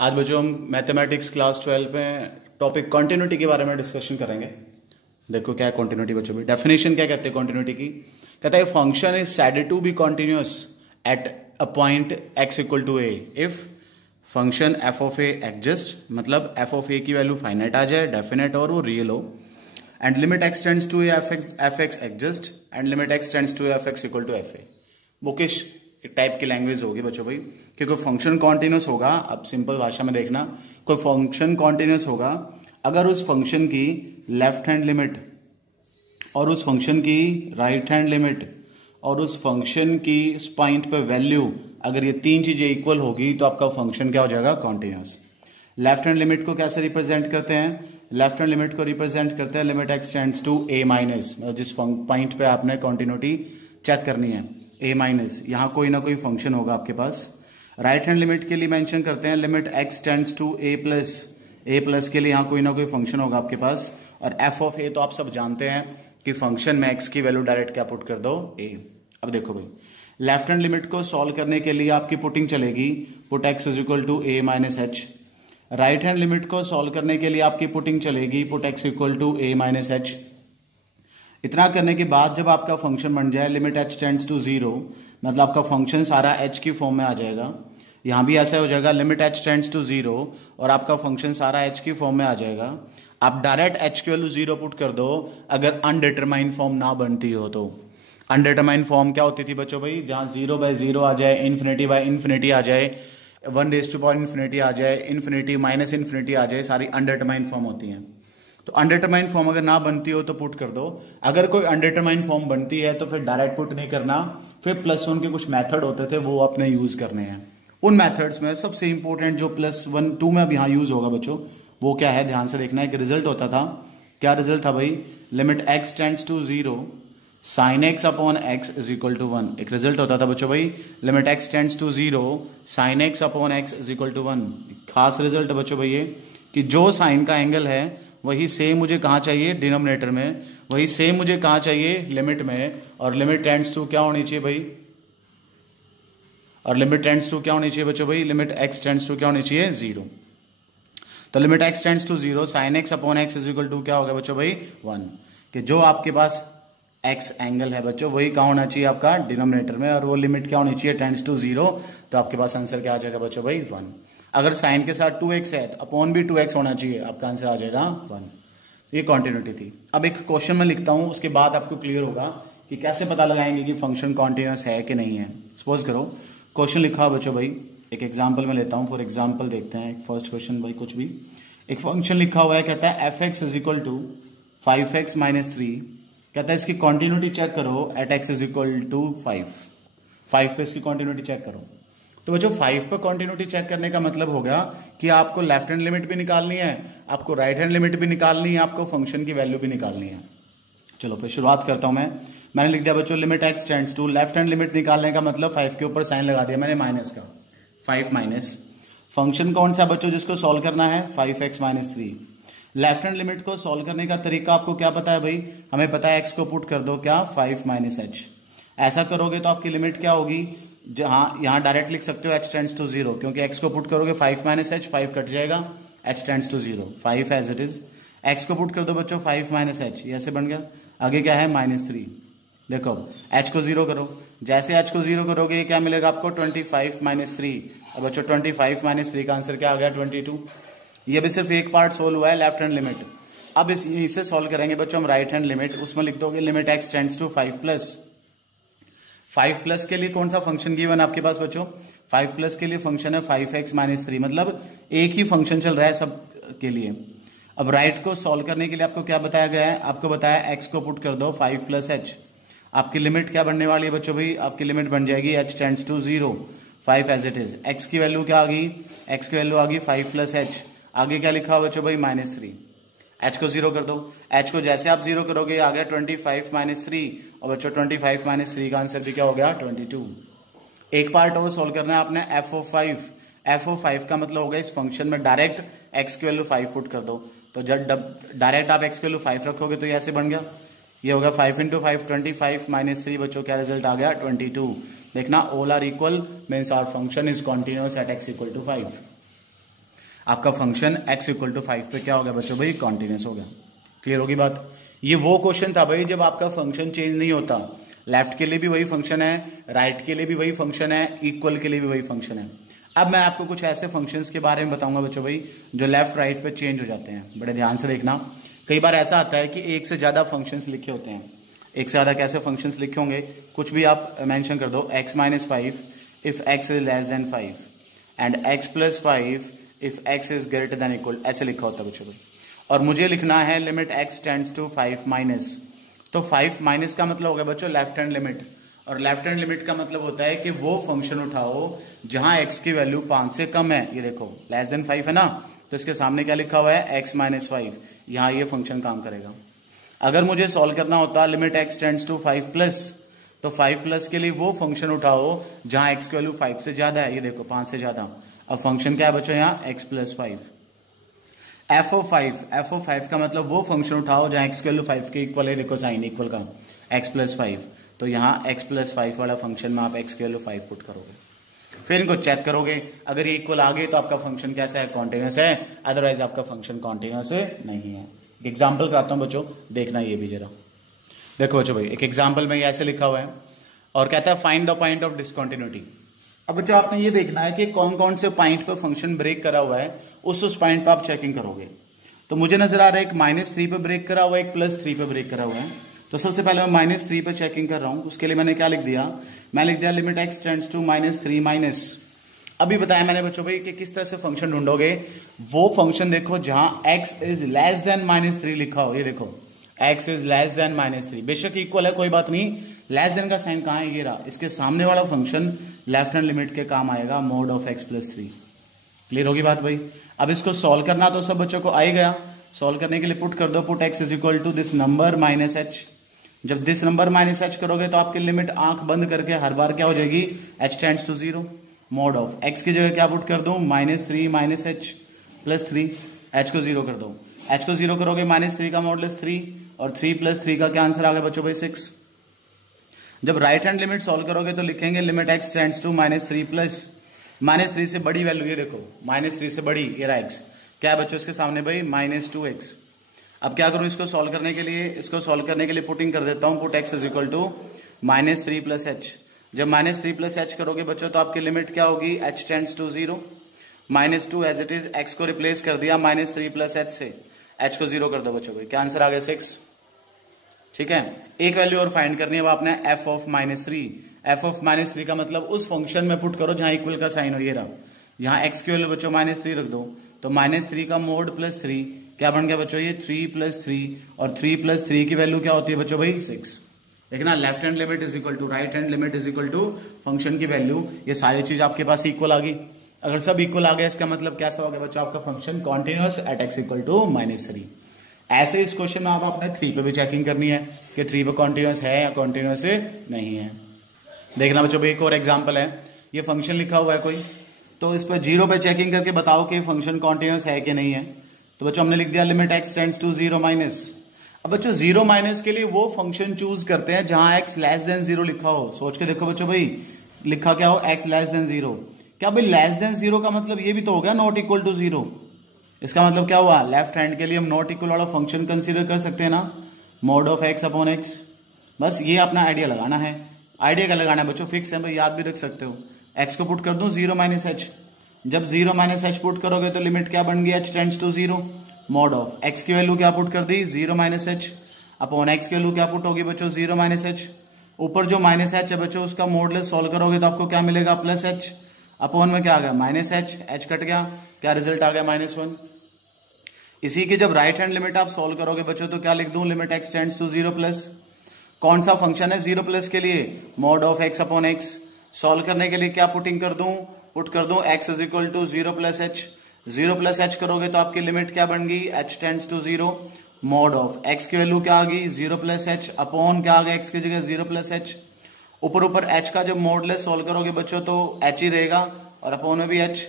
आज बच्चों हम मैथमेटिक्स क्लास 12 में टॉपिक कॉन्टिन्यूटी के बारे में डिस्कशन करेंगे। देखो क्या है कॉन्टिन्यूटी बच्चों में, डेफिनेशन क्या कहते हैं कॉन्टिन्यूटी की। कहता है function is said to be continuous at a point x equal to a if function f of a exist, मतलब एफ ऑफ ए की वैल्यू फाइनाइट आ जाए, डेफिनेट और वो रियल हो, and limit x tends to f x exist and limit x tends to f x equal to f a. Bookish type की language होगी बच्चों भाई कि कोई फंक्शन कॉन्टिन्यूस होगा। अब सिंपल भाषा में देखना, कोई फंक्शन कॉन्टिन्यूस होगा अगर उस फंक्शन की लेफ्ट हैंड लिमिट और उस फंक्शन की राइट हैंड लिमिट और उस फंक्शन की उस पॉइंट पे वैल्यू, अगर ये तीन चीजें इक्वल होगी तो आपका फंक्शन क्या हो जाएगा, कॉन्टिन्यूस। लेफ्ट हैंड लिमिट को कैसे रिप्रेजेंट करते हैं, लेफ्ट हैंड लिमिट को रिप्रेजेंट करते हैं limit x tends to a minus, मतलब जिस पॉइंट पे आपने कॉन्टिन्यूटी चेक करनी है ए माइनस, यहाँ कोई ना कोई फंक्शन होगा आपके पास। राइट हैंड लिमिट के लिए मेंशन करते हैं limit x tends to a plus के लिए यहाँ कोई ना कोई फंक्शन होगा आपके पास। और एफ ऑफ ए तो आप सब जानते हैं कि फंक्शन में एक्स की वैल्यू डायरेक्ट क्या पुट कर दो, ए। अब देखो भाई, लेफ्ट हैंड लिमिट को सॉल्व करने के लिए आपकी पुटिंग चलेगी put x is equal to a minus h. Right hand limit को सॉल्व करने के लिए आपकी पुटिंग चलेगी put x equal to a minus h. इतना करने के बाद जब आपका फंक्शन बन जाए limit h tends to zero, मतलब आपका फंक्शन सारा एच की फॉर्म में आ जाएगा। यहां भी ऐसा हो जाएगा limit h tends to zero और आपका फंक्शन सारा एच की फॉर्म में आ जाएगा। आप डायरेक्ट एच की वैल्यू जीरो पुट कर दो अगर अनडिटरमाइंड फॉर्म ना बनती हो तो। अनडिटरमाइंड फॉर्म क्या होती थी बच्चों भाई, जहां जीरो बाय जीरो आ जाए, इन्फिनिटी बाय इन्फिनिटी आ जाए, 1⁻∞ आ जाए, इन्फिनिटी माइनस इन्फिनिटी आ जाए, सारी अनडिटरमाइंड फॉर्म होती हैं। तो अनडिटरमाइंड फॉर्म अगर ना बनती हो तो पुट कर दो। अगर कोई अनडिटरमाइंड फॉर्म बनती है तो फिर डायरेक्ट पुट नहीं करना, फिर प्लस वन के कुछ मेथड होते थे वो अपने यूज करने हैं। उन मेथड्स में सबसे इंपॉर्टेंट जो प्लस वन टू में अब यहाँ यूज होगा बच्चों, वो क्या है ध्यान से देखना। एक रिजल्ट होता था, क्या रिजल्ट था भाई, limit x tends to zero sine x upon x is equal to 1। एक रिजल्ट होता था बच्चों भाई, limit x tends to zero sine x upon x is equal to 1। खास रिजल्ट है बच्चों भाई ये कि जो साइन का एंगल है वही सेम मुझे कहाँ चाहिए, डिनोमिनेटर में, वही सेम मुझे कहाँ चाहिए, लिमिट में। और लिमिट टेंड्स टू क्या होनी चाहिए भाई, और लिमिट टेंड्स टू क्या होनी चाहिए बच्चों भाई, लिमिट एक्स टेंड्स टू क्या होनी चाहिए, जीरो। तो limit x tends to zero sine x upon x is equal to क्या होगा बच्चों भाई, 1। कि जो आपके पास एक्स एंगल है बच्चों वही कहाँ होना चाहिए आपका, डिनोमिनेटर में, और वो लिमिट क्या होनी चाहिए, टेंड्स टू जीरो। तो आपके पास आंसर क्या आ जाएगा बच्चों भाई, 1। अगर साइन के साथ 2x है तो अपॉन भी 2x होना चाहिए, आपका आंसर आ जाएगा 1। ये कॉन्टिन्यूटी थी। अब एक क्वेश्चन में लिखता हूं, उसके बाद आपको क्लियर होगा कि कैसे पता लगाएंगे कि फंक्शन कॉन्टिन्यूअस है कि नहीं है। सपोज करो क्वेश्चन लिखा हो बच्चों भाई, एक एग्जाम्पल में लेता हूं, फॉर एग्जाम्पल देखते हैं। फर्स्ट क्वेश्चन भाई कुछ भी, एक फंक्शन लिखा हुआ है, कहता है f x is equal to 5x minus 3। कहता है इसकी कॉन्टिन्यूटी चेक करो at x is equal to 5 पे इसकी कॉन्टिन्यूटी चेक करो। तो बच्चों 5 पर कॉन्टिन्यूटी चेक करने का मतलब होगा कि आपको लेफ्ट हैंड लिमिट भी निकालनी है, आपको राइट हैंड लिमिट भी निकालनी है, आपको फंक्शन की वैल्यू भी निकालनी है। चलो फिर शुरुआत करता हूं मैंने लिख दिया बच्चों limit x tends to, left hand limit निकालने का मतलब 5 के ऊपर साइन लगा दिया मैंने माइनस का, 5 माइनस। फंक्शन कौन सा बच्चों जिसको सॉल्व करना है, 5x minus 3। Left hand limit को सॉल्व करने का तरीका आपको क्या पता है भाई, हमें पता है एक्स को पुट कर दो क्या, 5 माइनस एच। ऐसा करोगे तो आपकी लिमिट क्या होगी, जहां यहां डायरेक्ट लिख सकते हो x टेंड्स टू जीरो, क्योंकि x को पुट करोगे 5 माइनस एच, 5 कट जाएगा, h tends to zero, 5 as it is. x को पुट कर दो बच्चों 5 माइनस एच, ये ऐसे बन गया। आगे क्या है, -3। देखो h को जीरो करो, जैसे h को जीरो करोगे क्या मिलेगा आपको, 25 माइनस 3। अब बच्चों 25 माइनस 3 का आंसर क्या आ गया, 22। ये भी सिर्फ एक पार्ट सोल्व हुआ है, लेफ्ट हैंड लिमिट। अब इसे सोल्व करेंगे बच्चों हम राइट हैंड लिमिट, उसमें लिख दोगे limit x tends to 5 plus के लिए कौन सा फंक्शन गिवन आपके पास बच्चों, 5 प्लस के लिए फंक्शन है 5x माइनस 3, मतलब एक ही फंक्शन चल रहा है सब के लिए। अब राइट को सॉल्व करने के लिए आपको क्या बताया गया है, आपको बताया x को पुट कर दो 5 प्लस एच। आपकी लिमिट क्या बनने वाली है बच्चों भाई, आपकी लिमिट बन जाएगी h tends to zero, 5 as it is. x की वैल्यू क्या आ गई, x की वैल्यू आ गई 5 प्लस एच। आगे क्या लिखा हुआ बच्चों भाई, -3। h को जीरो कर दो, h को जैसे आप जीरो करोगे आ गया 25 माइनस 3, और बच्चों 25 माइनस 3 का आंसर भी क्या हो गया, 22। एक पार्ट और सोल्व करना है आपने, f ऑफ 5। f ऑफ 5 का मतलब होगा इस फंक्शन में डायरेक्ट x की वैल्यू 5 पुट कर दो। तो जब डायरेक्ट आप x की वैल्यू 5 रखोगे तो ये ऐसे बन गया, ये होगा 5 इंटू 5 25 माइनस 3, बच्चों क्या रिजल्ट आ गया, 22। देखना all are equal means our function is continuous at x equal to 5। आपका फंक्शन x इक्वल टू 5 पे क्या हो गया बच्चों भाई, कॉन्टिन्यूस हो गया। क्लियर होगी बात। ये वो क्वेश्चन था भाई जब आपका फंक्शन चेंज नहीं होता, लेफ्ट के लिए भी वही फंक्शन है, राइट के लिए भी वही फंक्शन है, इक्वल के लिए भी वही फंक्शन है। अब मैं आपको कुछ ऐसे फंक्शंस के बारे में बताऊंगा बच्चों भाई जो लेफ्ट राइट पे चेंज हो जाते हैं। बड़े ध्यान से देखना, कई बार ऐसा आता है कि एक से ज्यादा फंक्शंस लिखे होते हैं। एक से ज्यादा कैसे फंक्शंस लिखे होंगे, कुछ भी आप मेंशन कर दो, x minus 5 if x is less then 5 and x plus 5 if x is greater than equal, ऐसे लिखा होता है बच्चों भाई। और मुझे लिखना है limit x tends to 5 minus, तो 5 माइनस का मतलब हो गया बच्चों लेफ्ट हैंड लिमिट, और लेफ्ट हैंड लिमिट का मतलब होता है कि वो फंक्शन उठाओ जहां x की वैल्यू 5 से कम है। ये देखो लेस देन 5 है ना, तो इसके सामने क्या लिखा हुआ है, x माइनस 5, यहां ये फंक्शन काम करेगा। अगर मुझे सॉल्व करना होता limit x tends to 5 plus, तो 5 प्लस के लिए वो फंक्शन उठाओ जहां x की वैल्यू 5 से ज्यादा है। ये देखो 5 से ज्यादा, अब फंक्शन क्या है बच्चों यहाँ, x प्लस 5। f ऑफ 5 का मतलब वो फंक्शन उठाओ जहां x की वैल्यू 5 के इक्वल है। देखो साइन इक्वल का x प्लस 5, तो यहाँ x प्लस 5 वाला फंक्शन में आप x की वैल्यू 5 पुट करोगे, फिर इनको चेक करोगे, अगर ये इक्वल आ गए तो आपका फंक्शन कैसा है, कॉन्टिन्यूस है, अदरवाइज आपका फंक्शन कॉन्टिन्यूस नहीं है। एक एग्जाम्पल कराता हूं बच्चों, देखना ये भी जरा। देखो बच्चों भाई एक एग्जाम्पल में ऐसे लिखा हुआ है और कहता है find the point of discontinuity. अब बच्चों आपने ये देखना है कि कौन कौन से पॉइंट पर फंक्शन ब्रेक करा हुआ है, उस पॉइंट पर आप चेकिंग करोगे। तो मुझे नजर आ रहा है एक -3 पे ब्रेक करा हुआ है, एक +3 पे ब्रेक करा हुआ है। तो सबसे पहले मैं -3 पे चेकिंग कर रहा हूं, उसके लिए मैंने क्या लिख दिया, मैं लिख दिया limit x tends to -3 minus. अभी बताया मैंने बच्चों भाई कि किस तरह से फंक्शन ढूंढोगे, वो फंक्शन देखो जहां x इज लेस देन -3 लिखा हो। ये देखो x इज लेस देन -3, बेशक इक्वल है कोई बात नहीं, लेस देन का साइन कहां है, ये रहा, इसके सामने वाला फंक्शन लेफ्ट हैंड लिमिट के काम आएगा, mode of x plus 3। Clear होगी बात भाई। अब इसको सॉल्व करना तो सब बच्चों को आ गया, सॉल्व करने के लिए पुट कर दो, put x is equal to this number minus h। जब दिस नंबर माइनस h करोगे तो आपकी लिमिट आंख बंद करके हर बार क्या हो जाएगी, h tends to 0, mod of x की जगह क्या पुट कर दूं, -3 माइनस h प्लस 3, h को 0 कर दो, h को 0 करोगे -3 का मॉडुलस 3, और 3 + 3 का क्या आंसर आ गया बच्चों भाई 6। जब राइट हैंड लिमिट सॉल्व करोगे तो लिखेंगे limit x tends to -3 plus -3 से बड़ी वैल्यू, ये देखो -3 से बड़ी, ये रहा x, क्या है बच्चों इसके सामने भाई -2x। अब क्या करूं इसको सॉल्व करने के लिए, इसको सॉल्व करने के लिए पुटिंग कर देता हूं, put x is equal to -3 plus h। जब -3 प्लस h करोगे बच्चों तो आपकी लिमिट क्या होगी, h tends to 0, -2 as it is, x को रिप्लेस कर दिया -3 प्लस h से, h को 0 कर दो बच्चों भाई, क्या आंसर आ गया 6। ठीक है, एक वैल्यू और फाइंड करनी है, वो आपने f ऑफ -3, f ऑफ -3 का मतलब उस फंक्शन में पुट करो जहां इक्वल का साइन हो, ये रहा, यहाँ x की वैल्यू बच्चों -3 रख दो, तो -3 का मोड प्लस 3 क्या बन गया बच्चों, ये 3 + 3, और 3 + 3 की वैल्यू क्या होती है बच्चों भाई 6। देखना left hand limit is equal to right hand limit is equal to function की वैल्यू, ये सारी चीज आपके पास इक्वल आ गई। अगर सब इक्वल आ गया इसका मतलब कैसा हो गया बच्चों, आपका function continuous at x equal to -3। ऐसे इस क्वेश्चन में आप अपने 3 पे भी चेकिंग करनी है कि 3 पे कॉन्टिन्यूअस है या कॉन्टिन्यूअस नहीं है। देखना बच्चों भाई एक और एग्जाम्पल है, ये फंक्शन लिखा हुआ है कोई, तो इस पर 0 पे चेकिंग करके बताओ कि फंक्शन कॉन्टिन्यूअस है कि नहीं है। तो बच्चों हमने लिख दिया limit x tends to 0 minus. अब बच्चों 0 माइनस के लिए वो फंक्शन चूज करते हैं जहां x लेस देन 0 लिखा हो। सोच के देखो बच्चों भाई, लिखा क्या हो, x लेस देन 0, क्या भाई लेस देन 0 का मतलब ये भी तो हो गया नॉट इक्वल टू 0। इसका मतलब क्या हुआ, लेफ्ट हैंड के लिए हम नॉट इक्वल वाला फंक्शन कंसीडर कर सकते हैं ना, mode of x upon x। बस ये अपना आइडिया लगाना है, आइडिया का लगाना है बच्चों, फिक्स है भाई, याद भी रख सकते हो। x को पुट कर दूं 0 माइनस h, जब 0 माइनस h पुट करोगे तो लिमिट क्या बन गई, h tends to 0, mod of x की वैल्यू क्या पुट कर दी, 0 माइनस h, अपॉन x की वैल्यू क्या पुट होगी बच्चों, 0 माइनस h, ऊपर जो माइनस h है बच्चों उसका मॉडुलस सॉल्व करोगे तो आपको क्या मिलेगा, प्लस h, अपॉन में क्या आ गया माइनस h कट गया, क्या रिजल्ट आ गया -1। इसी की जब राइट हैंड लिमिट आप सॉल्व करोगे बच्चों तो क्या लिख दूं, limit x tends to 0 plus, कौन सा फंक्शन है 0 प्लस के लिए, mod of x upon x। Solve करने के लिए क्या पुटिंग कर दूं, पुट कर दूं x is equal to 0 plus h, 0 plus h करोगे तो आपकी लिमिट क्या बन गई, h tends to 0, mod of x की वैल्यू क्या आ गई, 0 प्लस h, अपॉन क्या आ गया x की जगह 0 प्लस h, ऊपर h का जब मॉडुलस सॉल्व करोगे बच्चों तो h ही रहेगा, और अपॉन में भी h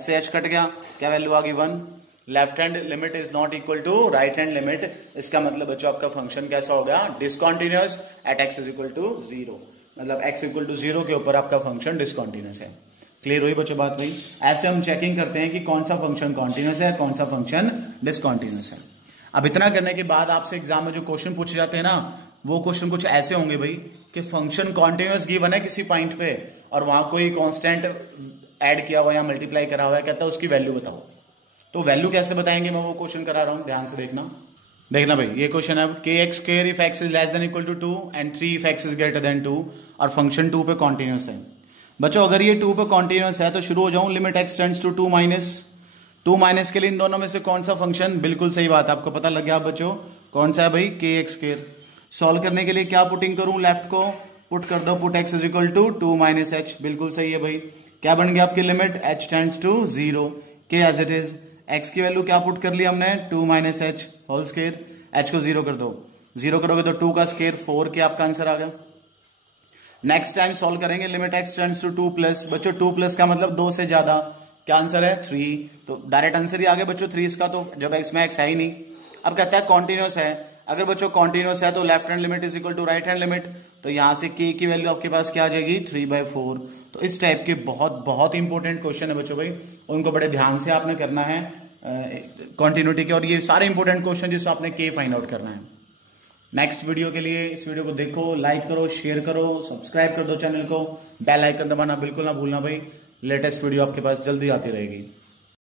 से h कट गया, क्या वैल्यू आ गई 1। Left hand limit is not equal to right hand limit, इसका मतलब बच्चों आपका फंक्शन कैसा हो गया, discontinuous at x is equal to 0, मतलब x इक्वल टू 0 के ऊपर आपका फंक्शन डिसकंटिन्यूअस है। क्लियर हुई बच्चों बात भाई? ऐसे हम चेकिंग करते हैं कि कौन सा फंक्शन कॉन्टिन्यूस है, कौन सा फंक्शन डिसकॉन्टिन्यूस है। अब इतना करने के बाद आपसे एग्जाम में जो क्वेश्चन पूछे जाते हैं ना, वो क्वेश्चन कुछ ऐसे होंगे भाई कि फंक्शन कॉन्टिन्यूस गिवन है किसी पॉइंट पे और वहां कोई कांस्टेंट ऐड किया हुआ या मल्टीप्लाई करा हुआ है, कहता है उसकी वैल्यू बताओ। तो वैल्यू कैसे बताएंगे, मैं वो क्वेश्चन करा रहा हूं, ध्यान से देखना भाई। ये क्वेश्चन है के x square if x is less than equal to 2 and 3 if x is greater than 2 और फंक्शन 2 पे कॉन्टिन्यूस है। बच्चों अगर ये 2 पे कॉन्टिन्यूस है तो शुरू हो जाऊं limit x tends to 2 minus के लिए इन दोनों में से कौन सा फंक्शन, बिल्कुल सही बात है, आपको पता लग गया बच्चों कौन सा है भाई, के एक्स स्क्वायर। सॉल्व करने के लिए क्या पुटिंग करूं, लेफ्ट को पुट कर दो, put x is equal to 2 minus h, बिल्कुल सही है भाई। क्या बन गया आपकी लिमिट, एच टेंड्स टू 0, के एज इट इज, एक्स की वैल्यू क्या पुट कर ली हमने 2 minus h whole square, h को 0 कर दो, 0 करोगे तो 2 का स्क्वायर 4 के आपका आंसर आ गया। नेक्स्ट टाइम सॉल्व करेंगे limit x tends to 2 plus, बच्चों 2 प्लस का मतलब 2 से ज्यादा, क्या आंसर है 3, तो डायरेक्ट आंसर ही आ गया बच्चों 3 इसका, तो जब एक्स में एक्स है ही नहीं। अब कहता है कॉन्टिन्यूस है, अगर बच्चों कॉन्टिन्यूस है तो left hand limit is equal to right hand limit, तो यहां से के की वैल्यू आपके पास क्या आ जाएगी 3/4। तो इस टाइप के बहुत बहुत इंपॉर्टेंट क्वेश्चन है बच्चों भाई, उनको बड़े ध्यान से आपने करना है कॉन्टिन्यूटी के, और ये सारे इंपॉर्टेंट क्वेश्चन जिसमें आपने के फाइंड आउट करना है। नेक्स्ट वीडियो के लिए इस वीडियो को देखो, लाइक करो, शेयर करो, सब्सक्राइब कर दो चैनल को, बेल आइकन दबाना बिल्कुल ना भूलना भाई, लेटेस्ट वीडियो आपके पास जल्दी आती रहेगी।